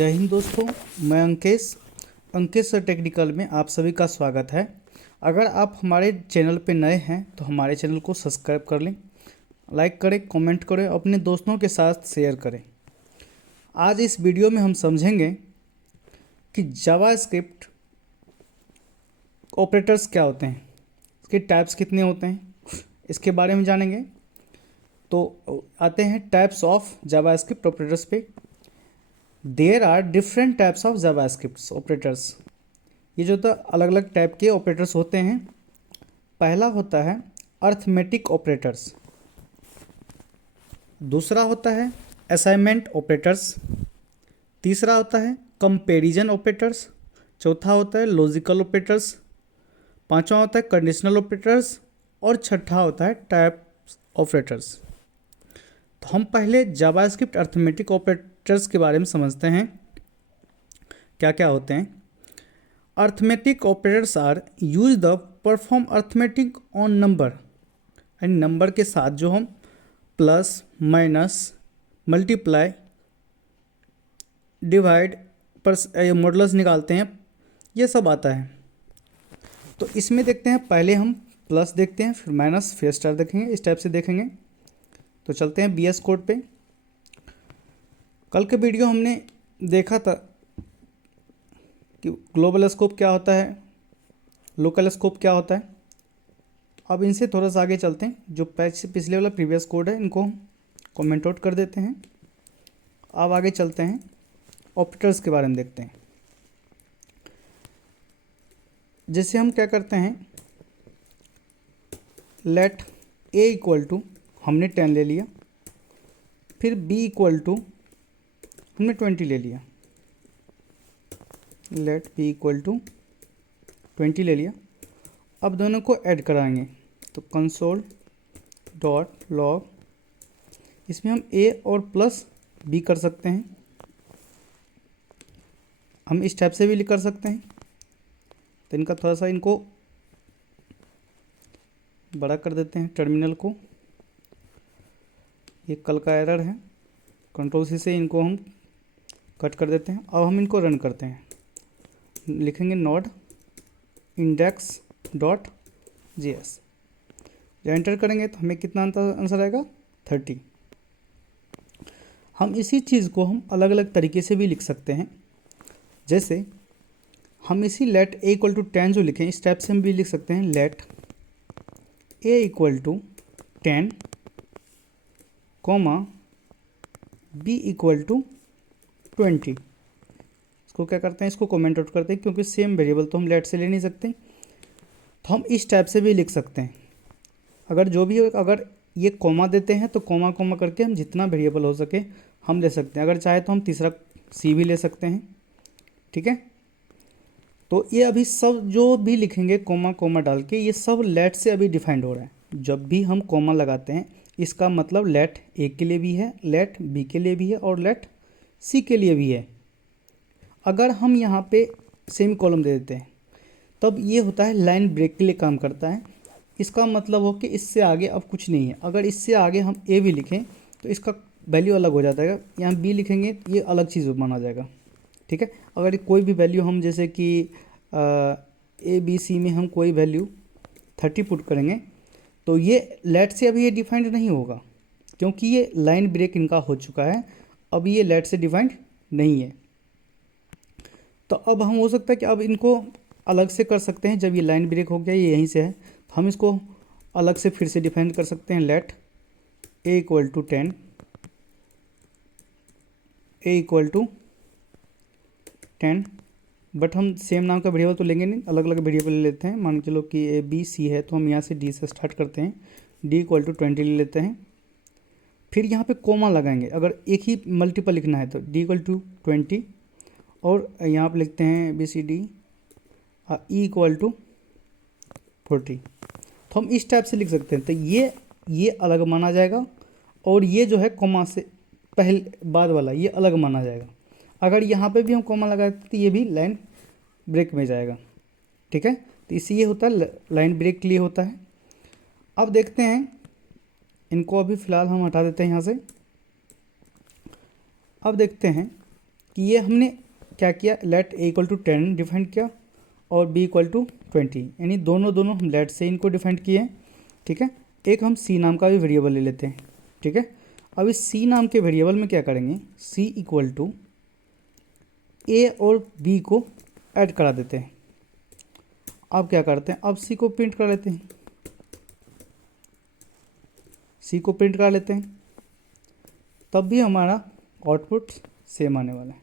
जय हिंद दोस्तों, मैं अंकेश सर टेक्निकल में आप सभी का स्वागत है। अगर आप हमारे चैनल पे नए हैं तो हमारे चैनल को सब्सक्राइब कर लें, लाइक करें, कमेंट करें, अपने दोस्तों के साथ शेयर करें। आज इस वीडियो में हम समझेंगे कि जावास्क्रिप्ट ऑपरेटर्स क्या होते हैं, इसके टाइप्स कितने होते हैं, इसके बारे में जानेंगे। तो आते हैं टाइप्स ऑफ जावास्क्रिप्ट ऑपरेटर्स पे। There are different types of JavaScript operators. ये जो तो अलग अलग टाइप के ऑपरेटर्स होते हैं। पहला होता है अर्थमेटिक ऑपरेटर्स, दूसरा होता है असाइनमेंट ऑपरेटर्स, तीसरा होता है कंपैरिजन ऑपरेटर्स, चौथा होता है लॉजिकल ऑपरेटर्स, पांचवा होता है कंडीशनल ऑपरेटर्स और छठा होता है टाइप्स ऑपरेटर्स। तो हम पहले जावास्क्रिप्ट अर्थमेटिक ऑपरेटर्स के बारे में समझते हैं क्या क्या होते हैं। Arithmetic operators are use the perform arithmetic on number, and number के साथ जो हम प्लस, माइनस, मल्टीप्लाई, डिवाइड पर मॉडुलस निकालते हैं, ये सब आता है। तो इसमें देखते हैं, पहले हम प्लस देखते हैं, फिर माइनस, फिर स्टार देखेंगे, इस टाइप से देखेंगे। तो चलते हैं बीएस कोड पे। कल के वीडियो हमने देखा था कि ग्लोबल स्कोप क्या होता है, लोकल स्कोप क्या होता है। अब इनसे थोड़ा सा आगे चलते हैं। जो पिछले वाला प्रीवियस कोड है इनको कमेंट आउट कर देते हैं। अब आगे चलते हैं, ऑपरेटर्स के बारे में देखते हैं। जैसे हम क्या करते हैं, लेट ए इक्वल टू, हमने 10 ले लिया, फिर बी इक्वल टू हमने 20 ले लिया, लेट बी इक्वल टू 20 ले लिया। अब दोनों को ऐड कराएंगे, तो कंसोल डॉट लॉग, इसमें हम ए और प्लस बी कर सकते हैं। हम इस टाइप से भी कर सकते हैं। तो इनका थोड़ा सा इनको बड़ा कर देते हैं, टर्मिनल को। ये कल का एरर है, कंट्रोल सी से इनको हम कट कर देते हैं। अब हम इनको रन करते हैं, लिखेंगे नोड इंडेक्स डॉट जेएस। जब एंटर करेंगे तो हमें कितना आंसर आएगा, 30। हम इसी चीज़ को हम अलग अलग तरीके से भी लिख सकते हैं। जैसे हम इसी लेट ए इक्वल टू 10 जो लिखें, इस टाइप से हम भी लिख सकते हैं, let A equal to 10 comma b equal to 20। इसको क्या करते हैं, इसको कमेंट आउट करते हैं, क्योंकि सेम वेरिएबल तो हम लेट से ले नहीं सकते। तो हम इस टाइप से भी लिख सकते हैं। अगर जो भी अगर ये कॉमा देते हैं तो कॉमा कॉमा करके हम जितना वेरिएबल हो सके हम ले सकते हैं। अगर चाहे तो हम तीसरा सी भी ले सकते हैं, ठीक है। तो ये अभी सब जो भी लिखेंगे कॉमा कॉमा डाल के, ये सब लेट से अभी डिफाइंड हो रहा है। जब भी हम कॉमा लगाते हैं इसका मतलब लेट ए के लिए भी है, लेट बी के लिए भी है और लेट सी के लिए भी है। अगर हम यहाँ पे सेमी कॉलम दे देते हैं तब ये होता है लाइन ब्रेक के लिए काम करता है। इसका मतलब हो कि इससे आगे अब कुछ नहीं है। अगर इससे आगे हम ए भी लिखें तो इसका वैल्यू अलग हो जाता है। यहाँ बी लिखेंगे तो ये अलग चीज़ माना जाएगा, ठीक है। अगर कोई भी वैल्यू हम जैसे कि ए बी सी में हम कोई वैल्यू 30 पुट करेंगे तो ये लेट से अभी ये डिफाइंड नहीं होगा, क्योंकि ये लाइन ब्रेक इनका हो चुका है। अब ये लेट से डिफाइंड नहीं है। तो अब हम हो सकता है कि अब इनको अलग से कर सकते हैं। जब ये लाइन ब्रेक हो गया, ये यहीं से है, तो हम इसको अलग से फिर से डिफाइन कर सकते हैं। Let A equal to 10, a equal to 10, but हम सेम नाम का वेरिएबल तो लेंगे नहीं, अलग अलग वेरिएबल ले लेते हैं। मान के चलो कि ए बी सी है, तो हम यहाँ से डी से स्टार्ट करते हैं, डी इक्वल टू 20 ले लेते हैं। फिर यहाँ पे कोमा लगाएंगे। अगर एक ही मल्टीपल लिखना है तो डी इक्वल टू 20, और यहाँ पे लिखते हैं b c d e equal to 40। तो हम इस टाइप से लिख सकते हैं। तो ये अलग माना जाएगा, और ये जो है कोमा से पहले बाद वाला ये अलग माना जाएगा। अगर यहाँ पे भी हम कोमा लगाते तो ये भी लाइन ब्रेक में जाएगा, ठीक है। तो इसी ये होता है, लाइन ब्रेक के लिए होता है। अब देखते हैं, इनको अभी फ़िलहाल हम हटा देते हैं यहाँ से। अब देखते हैं कि ये हमने क्या किया, let A equal to 10 define किया और बी इक्वल टू 20, यानी दोनों दोनों हम लेट से इनको डिफाइन किए हैं, ठीक है। एक हम सी नाम का भी वेरिएबल ले लेते हैं, ठीक है। अब इस सी नाम के वेरिएबल में क्या करेंगे, सी इक्वल टू ए और बी को ऐड करा देते हैं। अब क्या करते हैं, अब सी को प्रिंट कर लेते हैं, सी को प्रिंट करा लेते हैं, तब भी हमारा आउटपुट सेम आने वाला है।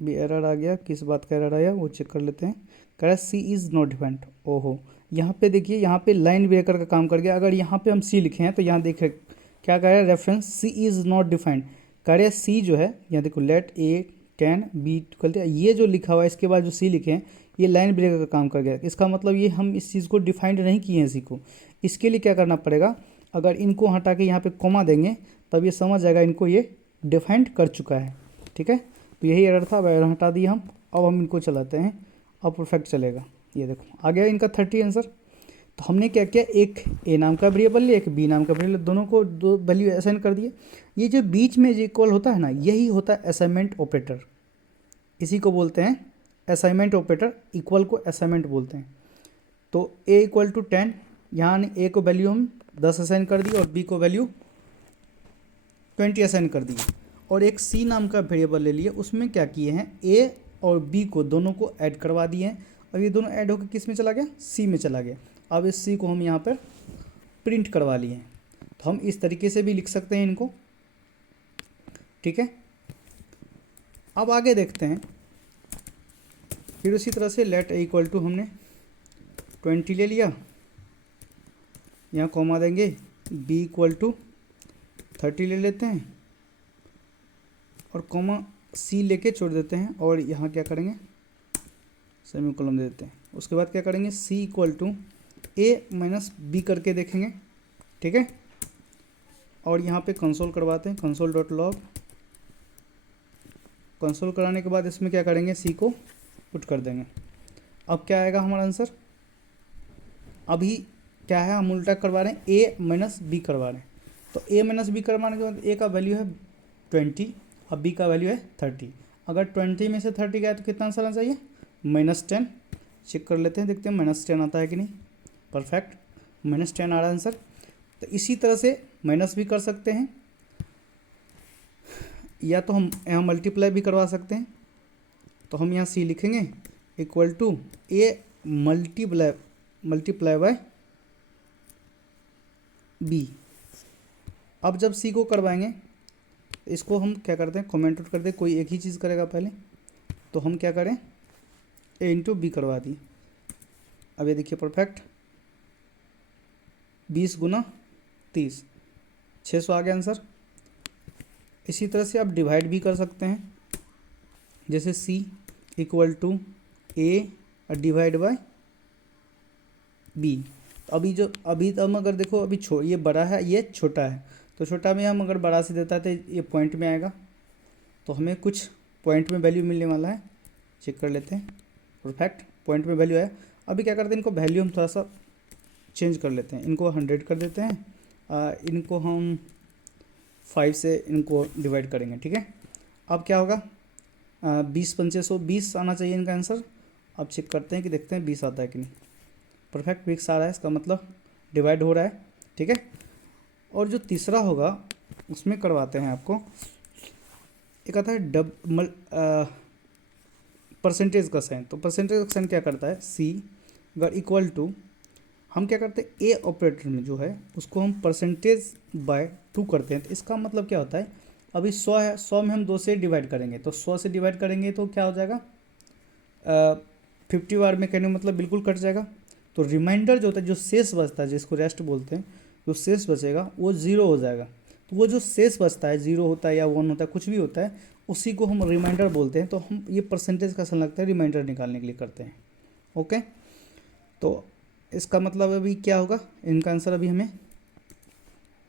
भी एरर आ गया, किस बात का एरर आया वो चेक कर लेते हैं। कह रहा है सी इज़ नॉट डिफाइंड। ओहो, यहाँ पे देखिए, यहाँ पे लाइन ब्रेकर का काम कर गया। अगर यहाँ पे हम सी लिखे हैं तो यहाँ देखिए क्या कह रहा है, reference c is not defined. कह रहे हैं सी जो है, यहाँ देखो लेट ए 10 बी करते, ये जो लिखा हुआ है इसके बाद जो सी लिखे हैं ये लाइन ब्रेकर का काम कर गया। इसका मतलब ये हम इस चीज़ को डिफाइंड नहीं किए हैं सी को। इसके लिए क्या करना पड़ेगा, अगर इनको हटा के यहाँ पे कॉमा देंगे तब ये समझ जाएगा इनको ये डिफाइंड कर चुका है, ठीक है। तो यही एरर था, एरर हटा दिया हम। अब हम इनको चलाते हैं, अब परफेक्ट चलेगा। ये देखो आ गया इनका 30 आंसर। तो हमने क्या किया, एक ए नाम का वेरिएबल लिया, एक बी नाम का वेरिएबल, दोनों को दो वैल्यू असाइन कर दिए। ये जो बीच में जो इक्वल होता है ना, यही होता है असाइनमेंट ऑपरेटर। इसी को बोलते हैं असाइनमेंट ऑपरेटर, इक्वल को असाइनमेंट बोलते हैं। तो ए इक्वल टू 10, यहाँ ए को वैल्यू हम 10 असाइन कर दी और बी को वैल्यू 20 असाइन कर दी। और एक सी नाम का वेरिएबल ले लिए, उसमें क्या किए हैं, ए और बी को दोनों को ऐड करवा दिए हैं। अब ये दोनों ऐड होकर किस में चला गया, सी में चला गया। अब इस सी को हम यहाँ पर प्रिंट करवा लिए हैं। तो हम इस तरीके से भी लिख सकते हैं इनको, ठीक है। अब आगे देखते हैं, फिर उसी तरह से लेट ए इक्वल टू हमने 20 ले लिया, यहाँ कॉमा देंगे, बी इक्वल टू 30 ले लेते हैं और कॉमा सी लेके छोड़ देते हैं, और यहाँ क्या करेंगे, सेमीकोलन दे देते हैं। उसके बाद क्या करेंगे, C equal to A minus B करके देखेंगे, ठीक है। और यहाँ पे कंसोल करवाते हैं, कंसोल डॉट लॉग। कंसोल कराने के बाद इसमें क्या करेंगे, सी को पुट कर देंगे। अब क्या आएगा हमारा आंसर, अभी क्या है, हम उल्टा करवा रहे हैं, ए माइनस बी करवा रहे हैं। तो ए माइनस बी करवाने के बाद ए का वैल्यू है 20 और बी का वैल्यू है 30। अगर 20 में से 30 गया तो कितना आंसर आना चाहिए, -10। चेक कर लेते हैं, देखते हैं -10 आता है कि नहीं। परफेक्ट, -10 आ रहा है आंसर। तो इसी तरह से माइनस भी कर सकते हैं, या तो हम यहाँ मल्टीप्लाई भी करवा सकते हैं। तो हम यहाँ सी लिखेंगे equal to a multiply by b. अब जब सी को करवाएंगे, इसको हम क्या करते हैं, कमेंट आउट कर दे, कोई एक ही चीज़ करेगा पहले। तो हम क्या करें, ए इंटू बी करवा दिए। अब ये देखिए परफेक्ट, 20 गुना 30, 600 आ गया आंसर। इसी तरह से आप डिवाइड भी कर सकते हैं, जैसे C equal to A divide by B. अभी तो हम अगर देखो, अभी ये बड़ा है, ये छोटा है, तो छोटा में हम अगर बड़ा से देता है तो ये पॉइंट में आएगा, तो हमें कुछ पॉइंट में वैल्यू मिलने वाला है। चेक कर लेते हैं, परफेक्ट, पॉइंट में वैल्यू है। अभी क्या करते हैं, इनको वैल्यू हम थोड़ा सा चेंज कर लेते हैं, इनको 100 कर देते हैं, इनको हम 5 से इनको डिवाइड करेंगे, ठीक है। अब क्या होगा, 20 पंचे 100, 20 आना चाहिए इनका आंसर। अब चेक करते हैं कि देखते हैं 20 आता है कि नहीं। परफेक्ट, 20 आ रहा है, इसका मतलब डिवाइड हो रहा है, ठीक है। और जो तीसरा होगा उसमें करवाते हैं आपको, एक आता है परसेंटेज का साइन। तो परसेंटेज का साइन क्या करता है, सी अगर इक्वल टू, हम क्या करते हैं, ए ऑपरेटर में जो है उसको हम परसेंटेज बाय 2 करते हैं। तो इसका मतलब क्या होता है, अभी 100 है, 100 में हम 2 से डिवाइड करेंगे, तो 100 से डिवाइड करेंगे तो क्या हो जाएगा, 50 बार में कहने मतलब बिल्कुल कट जाएगा। तो रिमाइंडर जो होता है, जो शेष बचता है, जिसको रेस्ट बोलते हैं, जो शेष बचेगा वो 0 हो जाएगा। तो वो जो शेष बचता है, 0 होता है या 1 होता है, कुछ भी होता है, उसी को हम रिमाइंडर बोलते हैं। तो हम ये परसेंटेज का सन लगता है, रिमाइंडर निकालने के लिए करते हैं, ओके। तो इसका मतलब अभी क्या होगा, इनका आंसर अभी हमें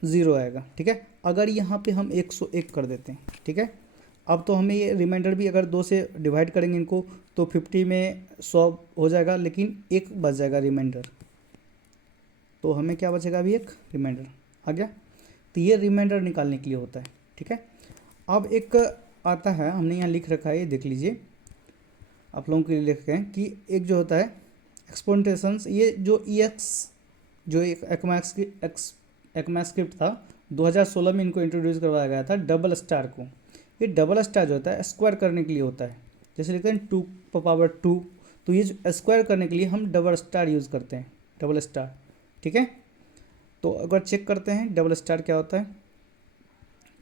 0 आएगा, ठीक है। अगर यहाँ पे हम 101 कर देते हैं, ठीक है, अब तो हमें ये रिमाइंडर भी अगर 2 से डिवाइड करेंगे इनको, तो 50 में 100 हो जाएगा, लेकिन 1 बच जाएगा रिमाइंडर। तो हमें क्या बचेगा, अभी एक रिमाइंडर आ गया। तो ये रिमाइंडर निकालने के लिए होता है, ठीक है। अब एक आता है, हमने यहाँ लिख रखा है, ये देख लीजिए, आप लोगों के लिए लिख रहे हैं कि एक जो होता है एक्सपोनेंटेशंस, ये जो ई एक्स जो एक एक्मा स्क्रिप्ट था 2016 में इनको इंट्रोड्यूस करवाया गया था डबल स्टार को। ये डबल स्टार जो होता है स्क्वायर करने के लिए होता है, जैसे लिखते हैं 2 तो ये जो स्क्वायर करने के लिए हम डबल स्टार यूज़ करते हैं, डबल स्टार। ठीक है, तो अगर चेक करते हैं डबल स्टार क्या होता है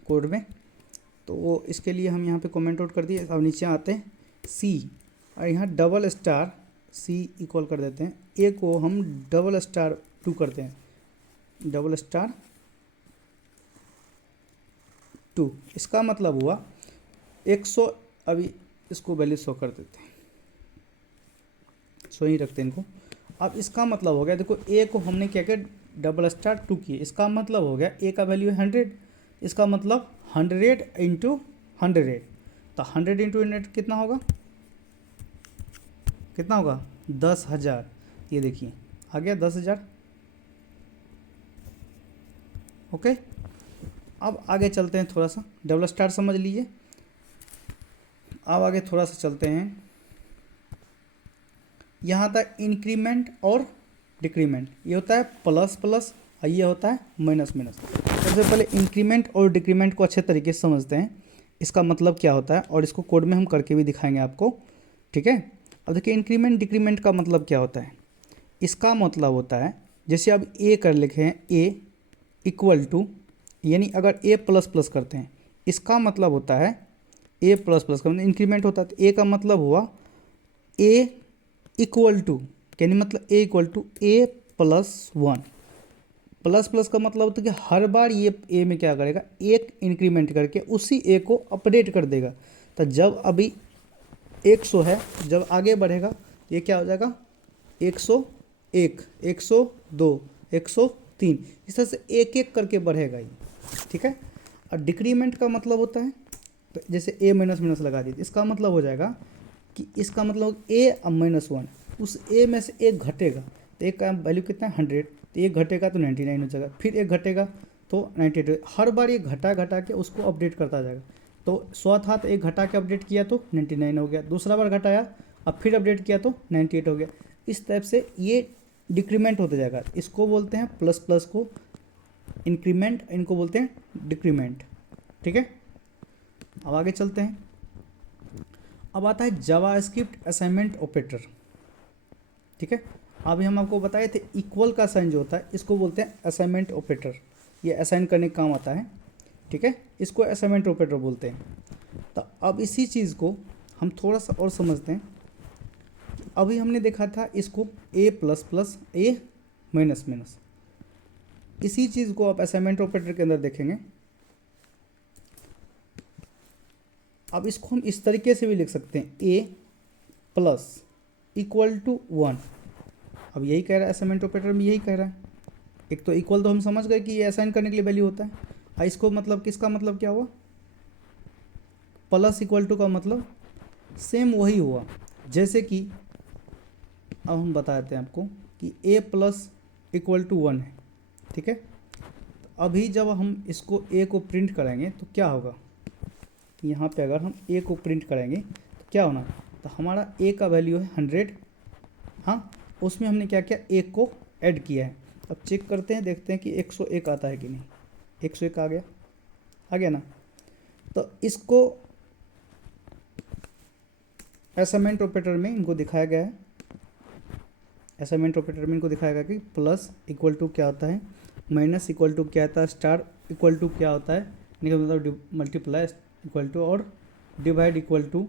कोड में, तो वो इसके लिए हम यहाँ पे कमेंट आउट कर दिए। अब नीचे आते हैं सी, और यहाँ डबल स्टार सी इक्वल कर देते हैं, ए को हम डबल स्टार 2 करते हैं, डबल स्टार 2। इसका मतलब हुआ 100, अभी इसको वैल्यू 100 कर देते हैं, 100 ही रखते हैं इनको। अब इसका मतलब हो गया, देखो ए को हमने क्या किया डबल स्टार 2 किए, इसका मतलब हो गया ए का वैल्यू है 100, इसका मतलब 100 इंटू 100, तो 100 इंटू 100 कितना होगा, कितना होगा 10,000। ये देखिए आ गया 10,000। ओके, अब आगे चलते हैं, थोड़ा सा डबल स्टार समझ लीजिए। अब आगे थोड़ा सा चलते हैं, यहाँ तक इंक्रीमेंट और डिक्रीमेंट, ये होता है प्लस प्लस और ये होता है माइनस माइनस। सबसे पहले इंक्रीमेंट और डिक्रीमेंट को अच्छे तरीके से समझते हैं, इसका मतलब क्या होता है, और इसको कोड में हम करके भी दिखाएंगे आपको। ठीक है, अब देखिए इंक्रीमेंट डिक्रीमेंट का मतलब क्या होता है। इसका मतलब होता है जैसे अब ए कर लिखे हैं, ए इक्वल टू, यानी अगर ए प्लस प्लस करते हैं, इसका मतलब होता है ए प्लस प्लस का मतलब इंक्रीमेंट होता है, तो ए का मतलब हुआ ए इक्वल टू, यानी मतलब A equal to A plus 1। Plus plus का मतलब होता है कि हर बार ये ए में क्या करेगा, एक इंक्रीमेंट करके उसी ए को अपडेट कर देगा। तो जब अभी 100 है, जब आगे बढ़ेगा ये क्या हो जाएगा 101, 102, 103, इस तरह से एक एक करके बढ़ेगा ये। ठीक है, और डिक्रीमेंट का मतलब होता है, तो जैसे ए माइनस माइनस लगा दी, इसका मतलब हो जाएगा कि इसका मतलब ए अब -1, उस ए में से एक घटेगा, तो एक का वैल्यू कितना है 100, तो एक घटेगा तो 99 हो जाएगा, फिर एक घटेगा तो 98, हर बार ये घटा घटा के उसको अपडेट करता जाएगा। तो 100 था तो एक घटा के अपडेट किया तो 99 हो गया, दूसरा बार घटाया अब फिर अपडेट किया तो 98 हो गया। इस टाइप से ये डिक्रीमेंट होता जाएगा। इसको बोलते हैं प्लस प्लस को इंक्रीमेंट, इनको बोलते हैं डिक्रीमेंट। ठीक है, अब आगे चलते हैं। अब आता है जावास्क्रिप्ट असाइनमेंट ऑपरेटर। ठीक है, अभी हम आपको बताए थे इक्वल का साइन जो होता है इसको बोलते हैं असाइनमेंट ऑपरेटर, ये असाइन करने का काम आता है। ठीक है, इसको असाइनमेंट ऑपरेटर बोलते हैं। तो अब इसी चीज़ को हम थोड़ा सा और समझते हैं। अभी हमने देखा था इसको ए प्लस प्लस ए माइनस माइनस, इसी चीज़ को आप असाइनमेंट ऑपरेटर के अंदर देखेंगे। अब इसको हम इस तरीके से भी लिख सकते हैं ए प्लस इक्वल टू 1। अब यही कह रहा है असाइनमेंट ऑपरेटर में, यही कह रहा है। एक तो इक्वल तो हम समझ गए कि ये असाइन करने के लिए वैल्यू होता है, और इसको मतलब किसका मतलब क्या हुआ, प्लस इक्वल टू का मतलब सेम वही हुआ। जैसे कि अब हम बताते हैं आपको कि ए प्लस इक्वल टू 1 है। ठीक है, तो अभी जब हम इसको ए को प्रिंट करेंगे तो क्या होगा, यहाँ पे अगर हम ए को प्रिंट करेंगे तो क्या होना, तो हमारा ए का वैल्यू है 100। हाँ, उसमें हमने क्या किया, एक को ऐड किया है। अब चेक करते हैं, देखते हैं कि 101 आता है कि नहीं। 101 आ गया, आ गया ना। तो इसको असाइनमेंट ऑपरेटर में इनको दिखाया गया है, असाइनमेंट ऑपरेटर में इनको दिखाया गया कि प्लस इक्वल टू क्या होता है, माइनस इक्वल टू क्या होता है, स्टार इक्वल टू क्या होता है, मतलब मल्टीप्लाई इक्वल टू, और divide equal to,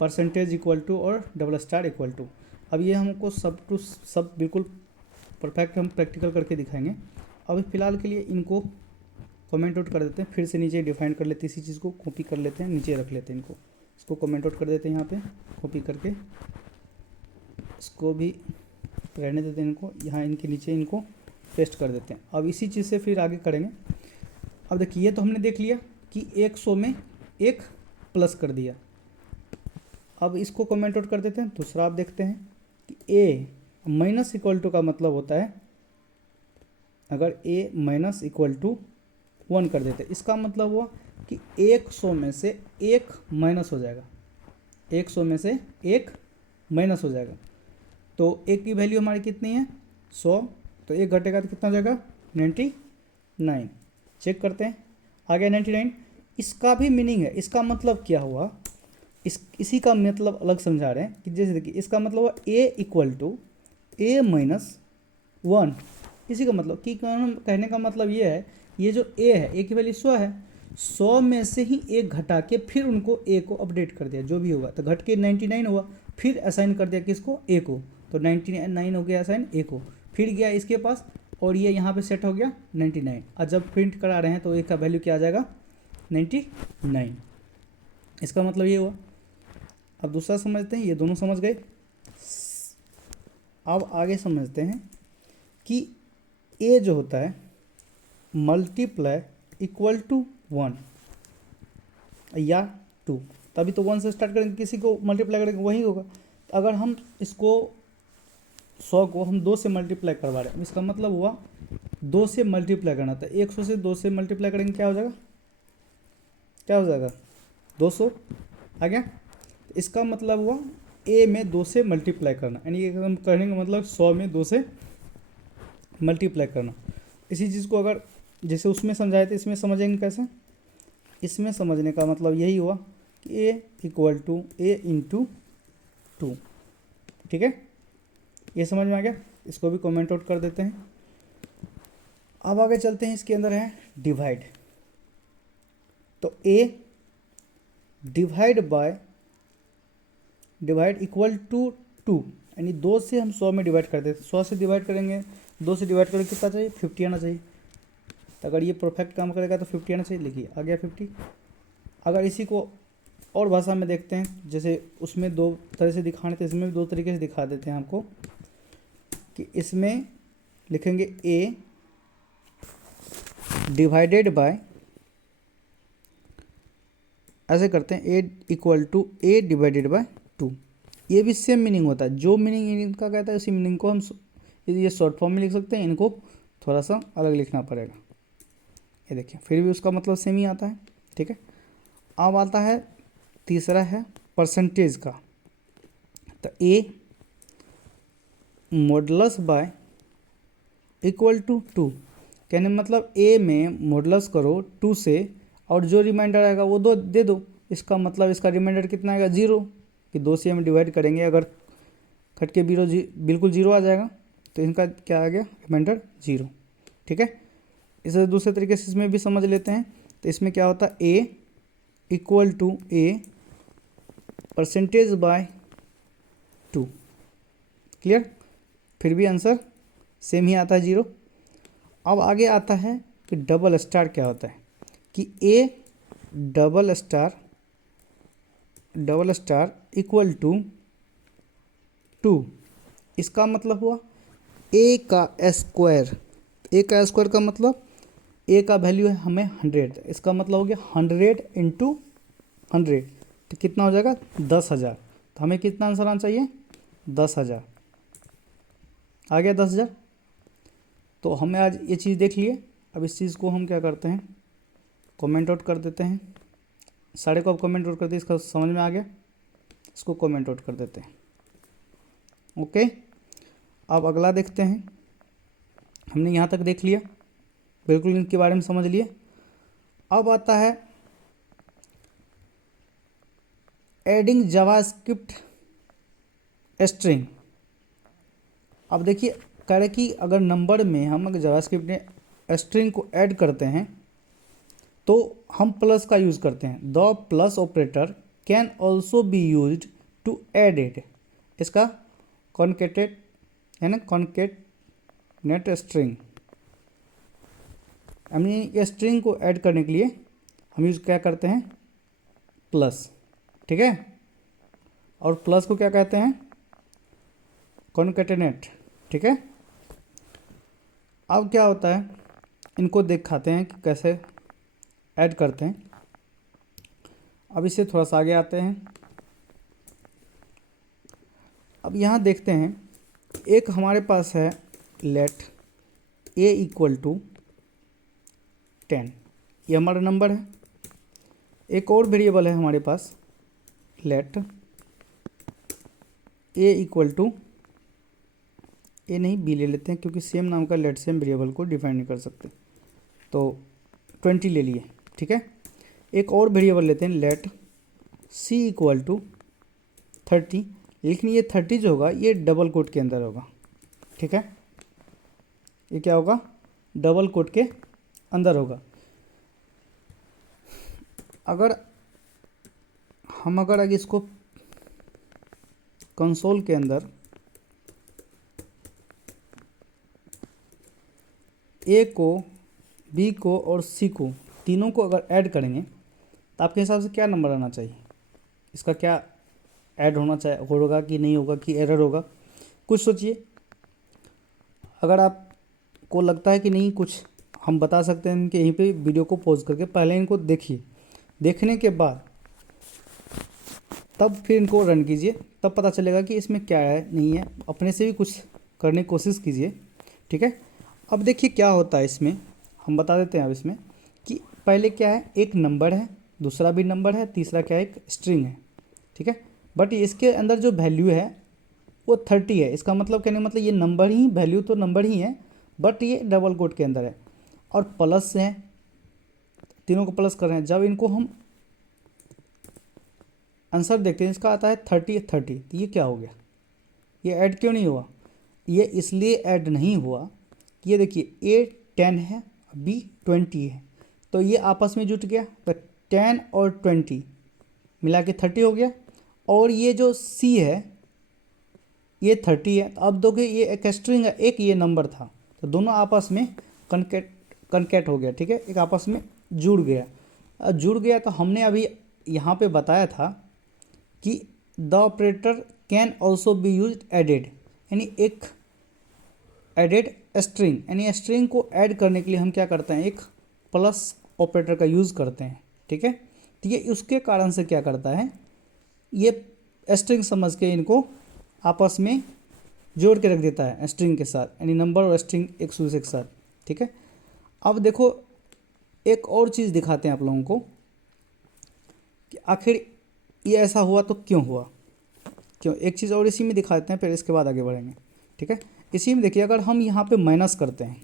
percentage equal to, और डबल स्टार इक्वल टू। अब ये हमको सब बिल्कुल परफेक्ट हम प्रैक्टिकल करके दिखाएंगे। अभी फ़िलहाल के लिए इनको कमेंट आउट कर देते हैं, फिर से नीचे डिफाइन कर लेते हैं, इसी चीज़ को कॉपी कर लेते हैं, नीचे रख लेते हैं इनको, इसको कमेंट आउट कर देते हैं यहाँ पे कॉपी करके, इसको भी रहने देते हैं, इनको यहाँ इनके नीचे इनको पेस्ट कर देते हैं। अब इसी चीज़ से फिर आगे करेंगे। अब देखिए, ये तो हमने देख लिया कि 100 में एक प्लस कर दिया। अब इसको कमेंट आउट कर देते हैं। दूसरा आप देखते हैं कि ए माइनस इक्वल टू का मतलब होता है अगर ए माइनस इक्वल टू 1 कर देते हैं, इसका मतलब हुआ कि 100 में से 1 माइनस हो जाएगा, 100 में से 1 माइनस हो जाएगा। तो 1 की वैल्यू हमारी कितनी है 100, तो 1 घटेगा तो कितना हो जाएगा 99। चेक करते हैं, आ गया 99। इसका भी मीनिंग है, इसका मतलब क्या हुआ, इसी का मतलब अलग समझा रहे हैं कि जैसे देखिए इसका मतलब हुआ a equal to a minus 1। इसी का मतलब कि कहने का मतलब ये है, ये जो a है, a की वैल्यू 100 है, 100 में से ही 1 घटा के फिर उनको a को अपडेट कर दिया, जो भी होगा तो घट के 99 हुआ, फिर असाइन कर दिया किसको a को, तो 99 हो गया असाइन a को, फिर गया इसके पास और ये यहाँ पे सेट हो गया 99। और जब प्रिंट करा रहे हैं तो a का वैल्यू क्या आ जाएगा 99। इसका मतलब ये हुआ। अब दूसरा समझते हैं, ये दोनों समझ गए। अब आगे समझते हैं कि a जो होता है मल्टीप्लाई इक्वल टू 1 या 2, तभी तो 1 से स्टार्ट करेंगे, किसी को मल्टीप्लाई करेंगे वही होगा। अगर हम इसको 100 को हम 2 से मल्टीप्लाई करवा रहे हैं, इसका मतलब हुआ 2 से मल्टीप्लाई करना था, 100 से 2 से मल्टीप्लाई करेंगे क्या हो जाएगा, क्या हो जाएगा 200 आ गया। इसका मतलब हुआ a में 2 से मल्टीप्लाई करना, यानी कि हम करने का मतलब 100 में 2 से मल्टीप्लाई करना। इसी चीज़ को अगर जैसे उसमें समझाए थे इसमें समझेंगे कैसे, इसमें समझने का मतलब यही हुआ कि a equal to a into 2। ठीक है, ये समझ में आ गया, इसको भी कमेंट आउट कर देते हैं। अब आगे चलते हैं, इसके अंदर है डिवाइड। तो a डिवाइड इक्वल टू 2, यानी 2 से हम 100 में डिवाइड कर देते, 100 से डिवाइड करेंगे, 2 से डिवाइड करेंगे कितना चाहिए 50 आना चाहिए। तो अगर ये परफेक्ट काम करेगा तो 50 आना चाहिए, लिखिए आ गया 50। अगर इसी को और भाषा में देखते हैं, जैसे उसमें 2 तरह से दिखाने थे, इसमें भी 2 तरीके से दिखा देते हैं आपको, कि इसमें लिखेंगे a डिवाइडेड बाय, ऐसे करते हैं a equal to a divided by 2। ये भी सेम मीनिंग होता है, जो मीनिंग इनका कहता है उसी मीनिंग को हम ये शॉर्ट फॉर्म में लिख सकते हैं, इनको थोड़ा सा अलग लिखना पड़ेगा। ये देखिए फिर भी उसका मतलब सेम ही आता है। ठीक है, अब आता है तीसरा है परसेंटेज का। तो a modulus by equal to 2, कहने मतलब a में मॉडुलस करो 2 से और जो रिमाइंडर आएगा वो दो दे दो। इसका मतलब इसका रिमाइंडर कितना आएगा 0, कि 2 से हम डिवाइड करेंगे, अगर कट के बिल्कुल 0 आ जाएगा तो इनका क्या आ गया रिमाइंडर 0। ठीक है, इसे दूसरे तरीके से इसमें भी समझ लेते हैं। तो इसमें क्या होता है a equal to a percentage by 2। Clear, फिर भी आंसर सेम ही आता है 0। अब आगे आता है कि डबल स्टार क्या होता है, कि a double star equal to 2। इसका मतलब हुआ a का स्क्वायर का मतलब a का वैल्यू है हमें 100, इसका मतलब हो गया 100 इंटू 100, तो कितना हो जाएगा 10,000। तो हमें कितना आंसर आना चाहिए 10,000, आ गया 10,000। तो हमें आज ये चीज़ देख लिए। अब इस चीज़ को हम क्या करते हैं कमेंट आउट कर देते हैं, सारे को अब कमेंट आउट कर दिए, इसका समझ में आ गया, इसको कमेंट आउट कर देते हैं। ओके, अब अगला देखते हैं। हमने यहाँ तक देख लिया, बिल्कुल इनके बारे में समझ लिए। अब आता है एडिंग जावास्क्रिप्ट स्ट्रिंग। अब देखिए कह रहे कि अगर नंबर में हम अगर जावास्क्रिप्ट में स्ट्रिंग को ऐड करते हैं तो हम प्लस का यूज़ करते हैं। The plus operator can also be used to add it. इसका कॉन्केटेट है ना, कॉन्केटनेट स्ट्रिंग, यानी ये स्ट्रिंग को ऐड करने के लिए हम यूज़ क्या करते हैं प्लस। ठीक है, और प्लस को क्या कहते हैं कॉन्केटेनेट। ठीक है, अब क्या होता है इनको दिखाते हैं कि कैसे ऐड करते हैं। अब इससे थोड़ा सा आगे आते हैं। अब यहाँ देखते हैं एक हमारे पास है लेट a इक्वल टू 10, ये हमारा नंबर है। एक और वेरिएबल है हमारे पास, लेट ए इक्वल टू, ए नहीं बी ले लेते हैं क्योंकि सेम नाम का लेट सेम वेरिएबल को डिफाइन नहीं कर सकते, तो 20 ले लिए, ठीक है। एक और वेरिएबल लेते हैं, लेट सी इक्वल टू 30, लेकिन ये 30 जो होगा ये डबल कोट के अंदर होगा, ठीक है। ये क्या होगा, डबल कोट के अंदर होगा। अगर आगे इसको कंसोल के अंदर ए को, बी को और सी को, तीनों को अगर ऐड करेंगे तो आपके हिसाब से क्या नंबर आना चाहिए, इसका क्या ऐड होना चाहिए, होगा कि नहीं होगा कि एरर होगा, कुछ सोचिए। अगर आपको लगता है कि नहीं कुछ हम बता सकते हैं कि यहीं पे वीडियो को पॉज करके पहले इनको देखिए, देखने के बाद तब फिर इनको रन कीजिए, तब पता चलेगा कि इसमें क्या है नहीं है, अपने से भी कुछ करने की कोशिश कीजिए, ठीक है। अब देखिए क्या होता है इसमें, हम बता देते हैं अब इसमें कि पहले क्या है, एक नंबर है, दूसरा भी नंबर है, तीसरा क्या है, एक स्ट्रिंग है, ठीक है। बट इसके अंदर जो वैल्यू है वो 30 है। इसका मतलब कहने का मतलब ये नंबर ही, वैल्यू तो नंबर ही है, बट ये डबल कोट के अंदर है और प्लस है, तीनों को प्लस कर रहे हैं। जब इनको हम आंसर देखते हैं, इसका आता है 30 30, तो ये क्या हो गया, ये ऐड क्यों नहीं हुआ, ये इसलिए ऐड नहीं हुआ, ये देखिए ए 10 है, बी 20 है, तो ये आपस में जुट गया, तो 10 और 20 मिला के 30 हो गया। और ये जो सी है ये 30 है, तो अब दोगे ये एक स्ट्रिंग है, एक ये नंबर था, तो दोनों आपस में कनकेट हो गया, ठीक है, एक आपस में जुड़ गया। तो हमने अभी यहाँ पे बताया था कि the operator can also be use added, यानी एक एडेड स्ट्रिंग, यानी स्ट्रिंग को ऐड करने के लिए हम क्या करते हैं, एक प्लस ऑपरेटर का यूज़ करते हैं, ठीक है। तो ये उसके कारण से क्या करता है, ये स्ट्रिंग समझ के इनको आपस में जोड़ के रख देता है स्ट्रिंग के साथ, यानी नंबर और स्ट्रिंग एक दूसरे के साथ, ठीक है। अब देखो एक और चीज़ दिखाते हैं आप लोगों को कि आखिर ये ऐसा हुआ तो क्यों हुआ, क्यों, एक चीज़ और इसी में दिखा देते हैं, फिर इसके बाद आगे बढ़ेंगे, ठीक है। इसी में देखिए, अगर हम यहाँ पे माइनस करते हैं,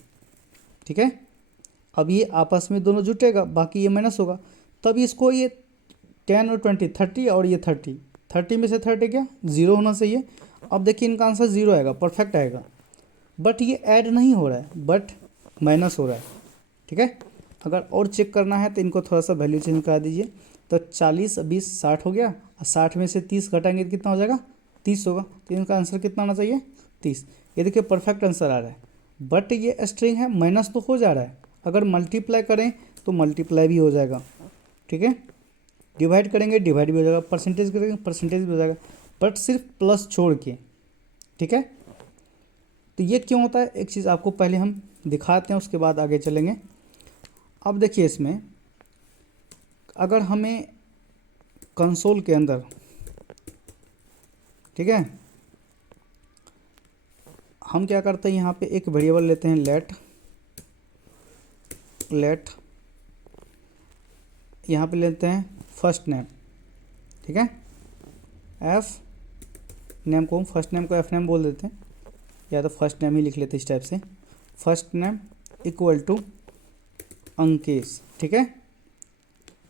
ठीक है, अब ये आपस में दोनों जुटेगा, बाकी ये माइनस होगा, तब इसको ये 10 और 20 30 और ये 30 में से 30 क्या 0 होना चाहिए। अब देखिए इनका आंसर 0 आएगा, परफेक्ट आएगा, बट ये ऐड नहीं हो रहा है, बट माइनस हो रहा है, ठीक है। अगर और चेक करना है तो इनको थोड़ा सा वैल्यू चेंज करा दीजिए, तो 40 20 60 हो गया, और 60 में से 30 घटाएंगे तो कितना हो जाएगा, 30 होगा, तो इनका आंसर कितना आना चाहिए, 30। ये देखिए परफेक्ट आंसर आ रहा है, बट ये स्ट्रिंग है, माइनस तो हो जा रहा है, अगर मल्टीप्लाई करें तो मल्टीप्लाई भी हो जाएगा, ठीक है, डिवाइड करेंगे डिवाइड भी हो जाएगा, परसेंटेज करेंगे परसेंटेज भी हो जाएगा, बट सिर्फ प्लस छोड़ के, ठीक है। तो ये क्यों होता है, एक चीज़ आपको पहले हम दिखाते हैं, उसके बाद आगे चलेंगे। अब देखिए इसमें अगर हमें कंसोल के अंदर, ठीक है, हम क्या करते हैं, यहाँ पे एक वेरिएबल लेते हैं, लेट यहाँ पे लेते हैं फर्स्ट नेम, ठीक है, एफ नेम को, फर्स्ट नेम को एफ नेम बोल देते हैं, या तो फर्स्ट नेम ही लिख लेते हैं इस टाइप से, first name equal to Ankesh, ठीक है।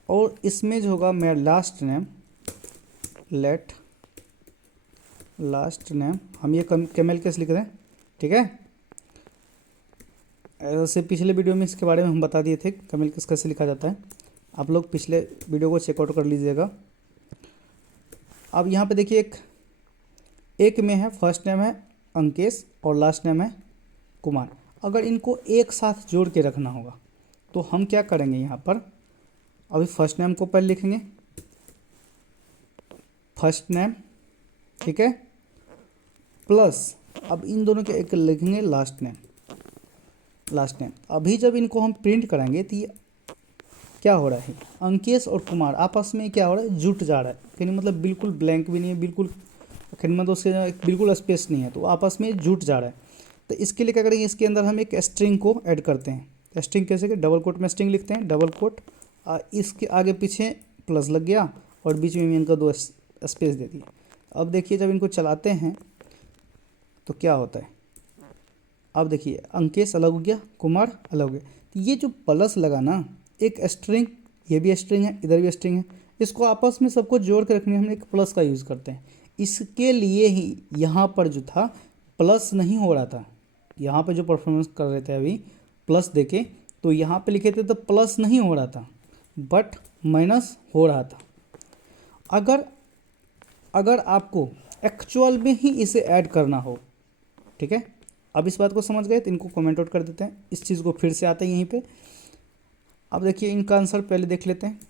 और इसमें जो होगा मेरा last name, let last name हम ये कैमल केस लिख रहे हैं, ठीक है। ऐसे पिछले वीडियो में इसके बारे में हम बता दिए थे कैमल केस कैसे लिखा जाता है, आप लोग पिछले वीडियो को चेकआउट कर लीजिएगा। अब यहाँ पे देखिए एक में है फर्स्ट नेम है अंकेश और लास्ट नेम है कुमार, अगर इनको एक साथ जोड़ के रखना होगा तो हम क्या करेंगे, यहाँ पर अभी फर्स्ट नेम को पहले लिखेंगे, फर्स्ट नेम, ठीक है, प्लस अब इन दोनों के एक लिखेंगे लास्ट नेम। अभी जब इनको हम प्रिंट कराएंगे तो ये क्या हो रहा है, अंकेश और कुमार आपस में क्या हो रहा है, जुट जा रहा है, यानी मतलब बिल्कुल ब्लैंक भी नहीं है, बिल्कुल मतलब उसके बिल्कुल स्पेस नहीं है, तो आपस में जुट जा रहा है। तो इसके लिए क्या करेंगे, इसके अंदर हम एक स्ट्रिंग को ऐड करते हैं। स्ट्रिंग कैसे कि डबल कोट में स्ट्रिंग लिखते हैं, डबल कोट, इसके आगे पीछे प्लस लग गया और बीच में इनका 2 स्पेस दे दिए। अब देखिए जब इनको चलाते हैं तो क्या होता है, अब देखिए अंकेश अलग हो गया, कुमार अलग हो गया। तो ये जो प्लस लगा ना, एक स्ट्रिंग, ये भी स्ट्रिंग है, इधर भी स्ट्रिंग है, इसको आपस में सबको जोड़ के रखने हम एक प्लस का यूज़ करते हैं। इसके लिए ही यहाँ पर जो था प्लस नहीं हो रहा था, यहाँ पे जो परफॉर्मेंस कर रहे थे अभी प्लस देके, तो यहाँ पे लिखे थे तो प्लस नहीं हो रहा था बट माइनस हो रहा था। अगर आपको एक्चुअल में ही इसे ऐड करना हो, ठीक है, अब इस बात को समझ गए तो इनको कमेंट आउट कर देते हैं। इस चीज़ को फिर से आते हैं यहीं पे। अब देखिए इनका आंसर पहले देख लेते हैं।